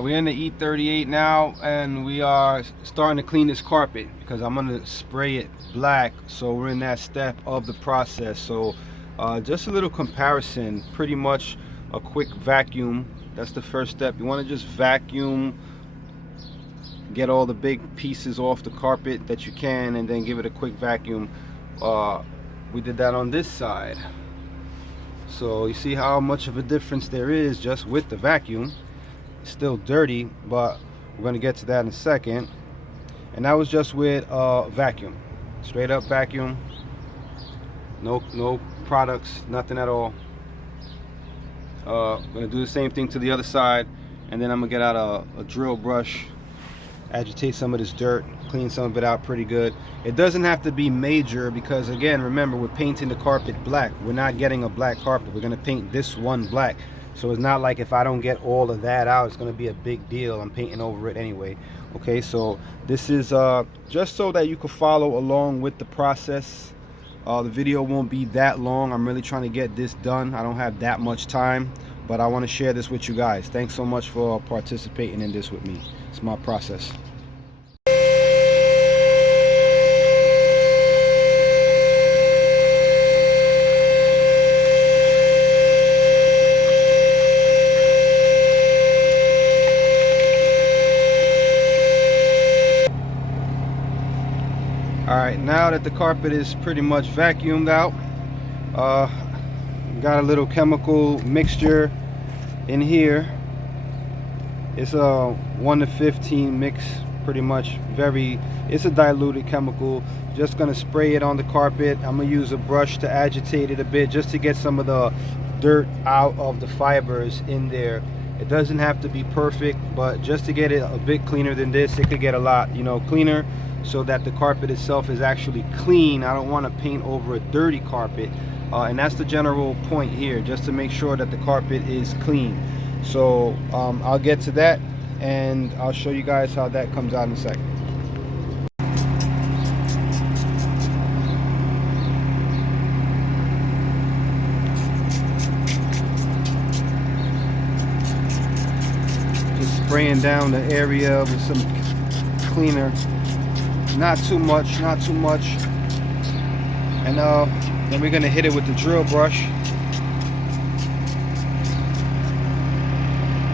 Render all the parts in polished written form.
Alright, we're in the e38 now, and we are starting to clean this carpet because I'm going to spray it black. So we're in that step of the process. So just a little comparison, pretty much a quick vacuum. That's the first step. You want to just vacuum, get all the big pieces off the carpet that you can, and then give it a quick vacuum. We did that on this side. So you see how much of a difference there is just with the vacuum. Still dirty, but we're going to get to that in a second. And that was just with vacuum, straight up vacuum, no products, nothing at all. I'm going to do the same thing to the other side, and then I'm going to get out a drill brush, agitate some of this dirt, clean some of it out pretty good. It doesn't have to be major because, again, remember, we're painting the carpet black. We're not getting a black carpet. We're going to paint this one black. So it's not like if I don't get all of that out, it's going to be a big deal. I'm painting over it anyway. Okay, so this is just so that you can follow along with the process. The video won't be that long. I'm really trying to get this done. I don't have that much time, but I want to share this with you guys. Thanks so much for participating in this with me. It's my process. Alright, now that the carpet is pretty much vacuumed out, got a little chemical mixture in here. It's a 1:15 mix, pretty much. It's a diluted chemical. Just gonna spray it on the carpet. I'm gonna use a brush to agitate it a bit just to get some of the dirt out of the fibers in there. It doesn't have to be perfect, but just to get it a bit cleaner than this. It could get a lot, cleaner, so that the carpet itself is actually clean. I don't want to paint over a dirty carpet, and that's the general point here, just to make sure that the carpet is clean. So I'll get to that, and I'll show you guys how that comes out in a second. Just spraying down the area with some cleaner. Not too much, not too much. And then we're gonna hit it with the drill brush.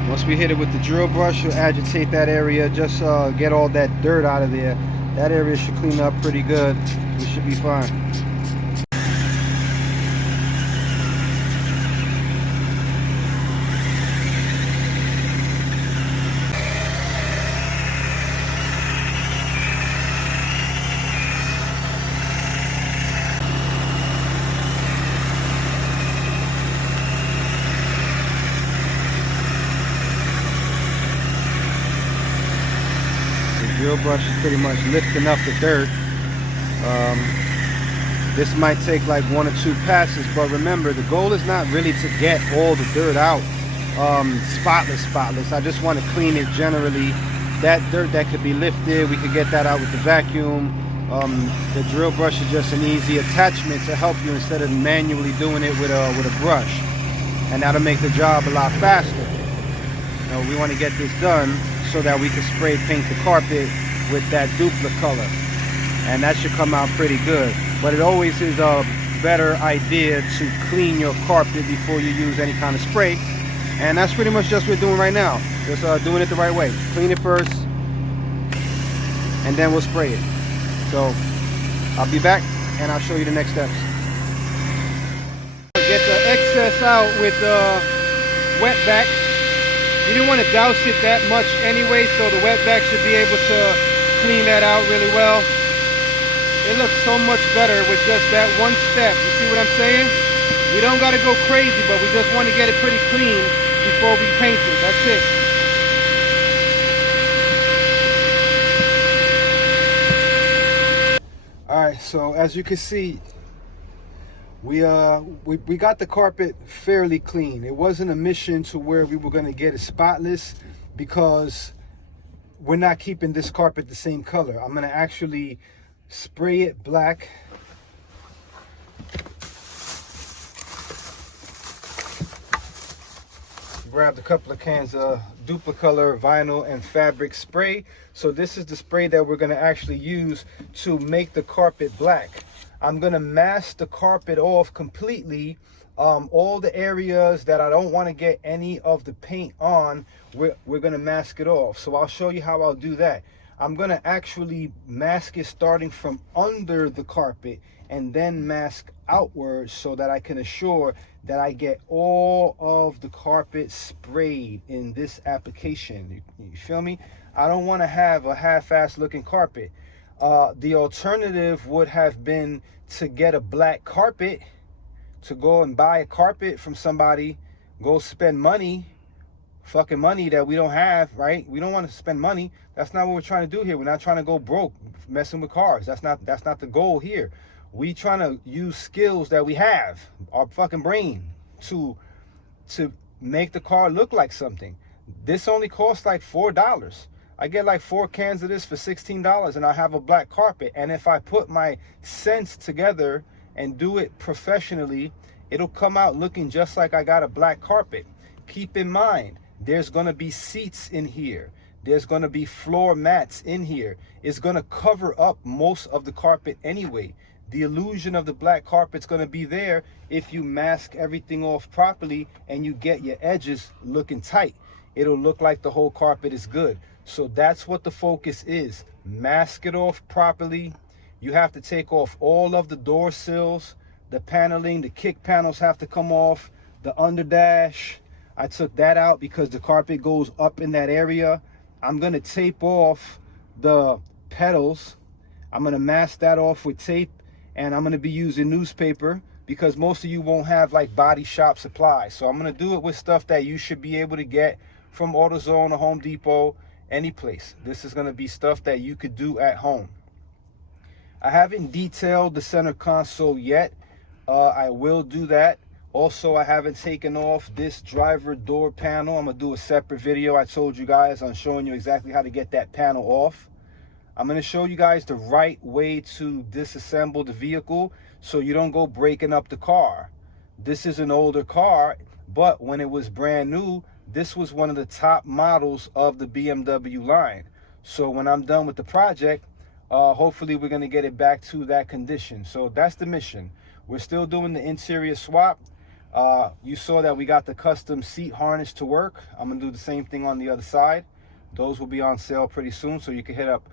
Once we hit it with the drill brush, we'll agitate that area, just get all that dirt out of there. That area should clean up pretty good. We should be fine. Drill brush is pretty much lifting up the dirt. This might take like 1 or 2 passes, but remember, the goal is not really to get all the dirt out spotless. I just want to clean it generally. That dirt that could be lifted, we could get that out with the vacuum. The drill brush is just an easy attachment to help you instead of manually doing it with a brush, and that'll make the job a lot faster. We want to get this done so that we can spray paint the carpet with that Duplicolor, and that should come out pretty good. But it always is a better idea to clean your carpet before you use any kind of spray, and that's pretty much just what we're doing right now. Just doing it the right way. Clean it first, and then we'll spray it. So I'll be back, and I'll show you the next steps. Get the excess out with the wet back. You didn't want to douse it that much anyway, so the wet back should be able to clean that out really well. It looks so much better with just that one step. You see what I'm saying? We don't got to go crazy, but we just want to get it pretty clean before we paint it. That's it. Alright, so as you can see, we got the carpet fairly clean. It wasn't a mission to where we were going to get it spotless, because we're not keeping this carpet the same color. I'm going to actually spray it black. Grabbed a couple of cans of Duplicolor vinyl and fabric spray. So this is the spray that we're going to actually use to make the carpet black. I'm going to mask the carpet off completely. All the areas that I don't want to get any of the paint on, we're going to mask it off. So I'll show you how I'll do that. I'm going to actually mask it starting from under the carpet and then mask outwards so that I can assure that I get all of the carpet sprayed in this application. You feel me? I don't want to have a half-assed looking carpet. The alternative would have been to get a black carpet, to go and buy a carpet from somebody, go spend money, fucking money that we don't have, right? We don't want to spend money. That's not what we're trying to do here. We're not trying to go broke messing with cars. That's not the goal here. We trying to use skills that we have, our fucking brain, to make the car look like something. This only costs like $4. I get like 4 cans of this for $16 and I have a black carpet. And if I put my sense together and do it professionally, it'll come out looking just like I got a black carpet. Keep in mind, there's gonna be seats in here. There's gonna be floor mats in here. It's gonna cover up most of the carpet anyway. The illusion of the black carpet's gonna be there if you mask everything off properly and you get your edges looking tight. It'll look like the whole carpet is good. So that's what the focus is. Mask it off properly. You have to take off all of the door sills, the paneling, the kick panels have to come off, the underdash. I took that out because the carpet goes up in that area. I'm gonna tape off the pedals. I'm gonna mask that off with tape, and I'm gonna be using newspaper because most of you won't have like body shop supplies. So I'm gonna do it with stuff that you should be able to get from AutoZone or Home Depot, any place. This is gonna be stuff that you could do at home. I haven't detailed the center console yet. I will do that. Also, I haven't taken off this driver door panel. I'm gonna do a separate video. I told you guys on showing you exactly how to get that panel off. I'm gonna show you guys the right way to disassemble the vehicle so you don't go breaking up the car. This is an older car, but when it was brand new, this was one of the top models of the BMW line. So when I'm done with the project, hopefully we're gonna get it back to that condition. So that's the mission. We're still doing the interior swap. You saw that we got the custom seat harness to work. I'm gonna do the same thing on the other side. Those will be on sale pretty soon, so you can hit up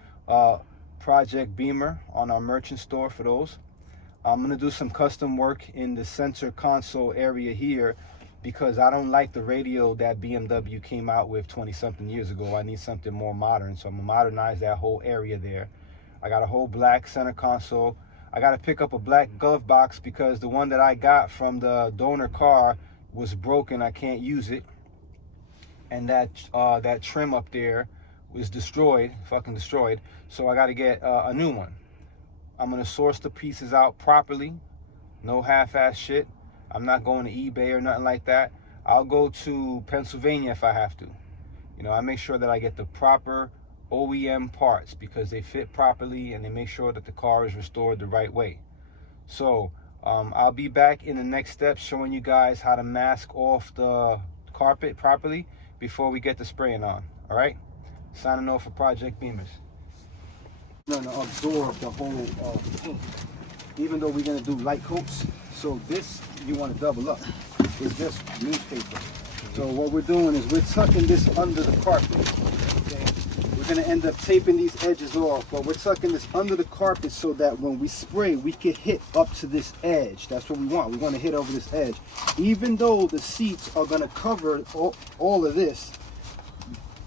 Project Beamer on our merchant store for those. I'm gonna do some custom work in the center console area here because I don't like the radio that BMW came out with 20-something years ago. I need something more modern, so I'm gonna modernize that whole area there. I got a whole black center console. I got to pick up a black glove box because the one that I got from the donor car was broken. I can't use it. And that trim up there was destroyed, fucking destroyed. So I got to get a new one. I'm going to source the pieces out properly. No half-ass shit. I'm not going to eBay or nothing like that. I'll go to Pennsylvania if I have to. You know, I make sure that I get the proper OEM parts because they fit properly and they make sure that the car is restored the right way. So I'll be back in the next step showing you guys how to mask off the carpet properly before we get the spraying on. All right, signing off for Project Bimmers. Going to absorb the whole paint, even though we're going to do light coats. So this you want to double up. It's just newspaper. So what we're doing is we're tucking this under the carpet. Okay? We're going to end up taping these edges off, but we're tucking this under the carpet so that when we spray, we can hit up to this edge. That's what we want. We want to hit over this edge. Even though the seats are going to cover all of this,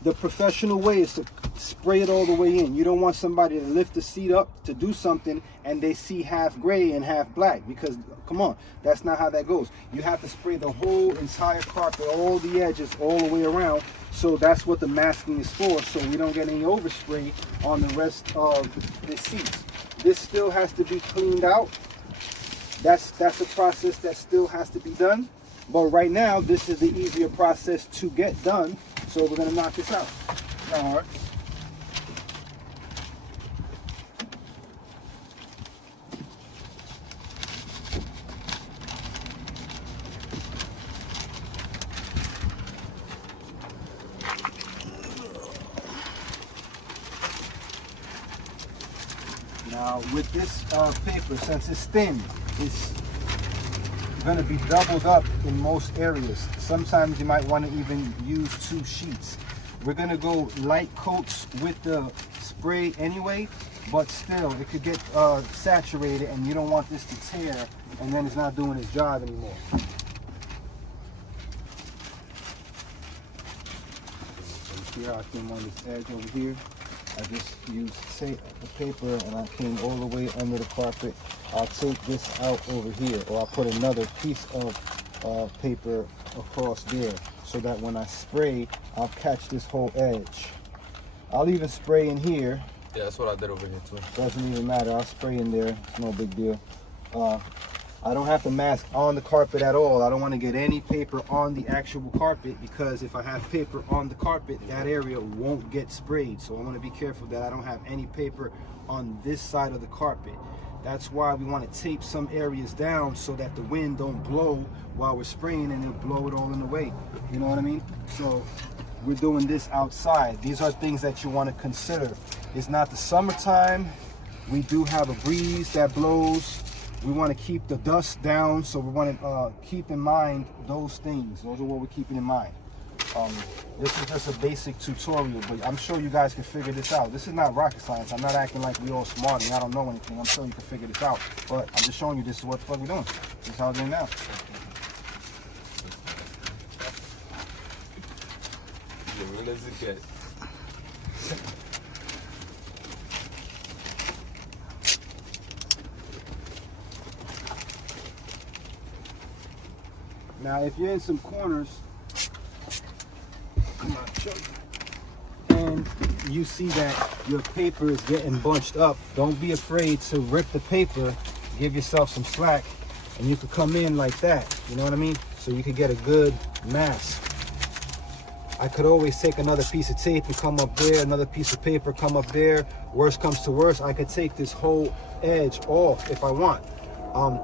the professional way is to spray it all the way in. You don't want somebody to lift the seat up to do something and they see half gray and half black, because come on, that's not how that goes. You have to spray the whole entire carpet, all the edges, all the way around. So that's what the masking is for, so we don't get any overspray on the rest of the seats. This still has to be cleaned out. That's a process that still has to be done. But right now, this is the easier process to get done. So we're gonna knock this out. All right. Now with this paper, since it's thin, it's going to be doubled up in most areas. Sometimes you might want to even use 2 sheets. We're going to go light coats with the spray anyway, but still it could get saturated, and you don't want this to tear and then it's not doing its job anymore. Here I came on this edge over here. I just used the paper and I came all the way under the carpet. I'll take this out over here, or I'll put another piece of paper across there so that when I spray, I'll catch this whole edge. I'll even spray in here. Yeah, that's what I did over here too. Doesn't even matter, I'll spray in there, it's no big deal. I don't have to mask on the carpet at all. I don't want to get any paper on the actual carpet, because if I have paper on the carpet, that area won't get sprayed. So I want to be careful that I don't have any paper on this side of the carpet. That's why we want to tape some areas down so that the wind don't blow while we're spraying and it'll blow it all in the way. You know what I mean? So we're doing this outside. These are things that you want to consider. It's not the summertime. We do have a breeze that blows. We want to keep the dust down, so we want to keep in mind those things. Those are what we're keeping in mind. This is just a basic tutorial, but I'm sure you guys can figure this out. This is not rocket science. I'm not acting like we all smart and I don't know anything. I'm sure you can figure this out, but I'm just showing you this is what the fuck we're doing. This is how it's doing now. As real as it gets. Now, if you're in some corners, and you see that your paper is getting bunched up, don't be afraid to rip the paper, give yourself some slack, and you could come in like that, you know what I mean? So you could get a good mask. I could always take another piece of tape and come up there, another piece of paper, come up there. Worst comes to worst, I could take this whole edge off if I want.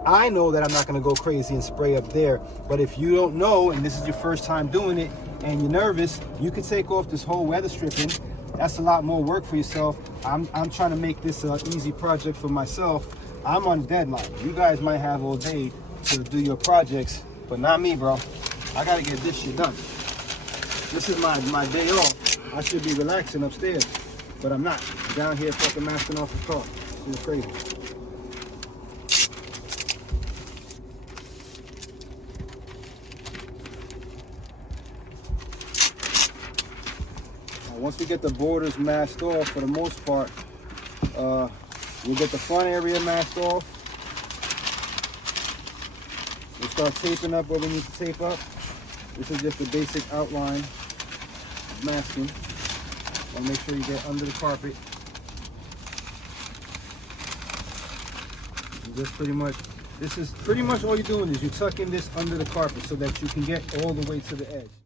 I know that I'm not going to go crazy and spray up there, but if you don't know and this is your first time doing it and you're nervous, you can take off this whole weather stripping. That's a lot more work for yourself. I'm trying to make this an easy project for myself. I'm on deadline. You guys might have all day to do your projects, but not me, bro. I got to get this shit done. This is my day off. I should be relaxing upstairs, but I'm not. I'm down here fucking masking off the car. This is crazy. Once we get the borders masked off, for the most part, we'll get the front area masked off. We'll start taping up where we need to tape up. This is just a basic outline of masking. So make sure you get under the carpet. And just pretty much, this is pretty much all you're doing is you're tucking this under the carpet so that you can get all the way to the edge.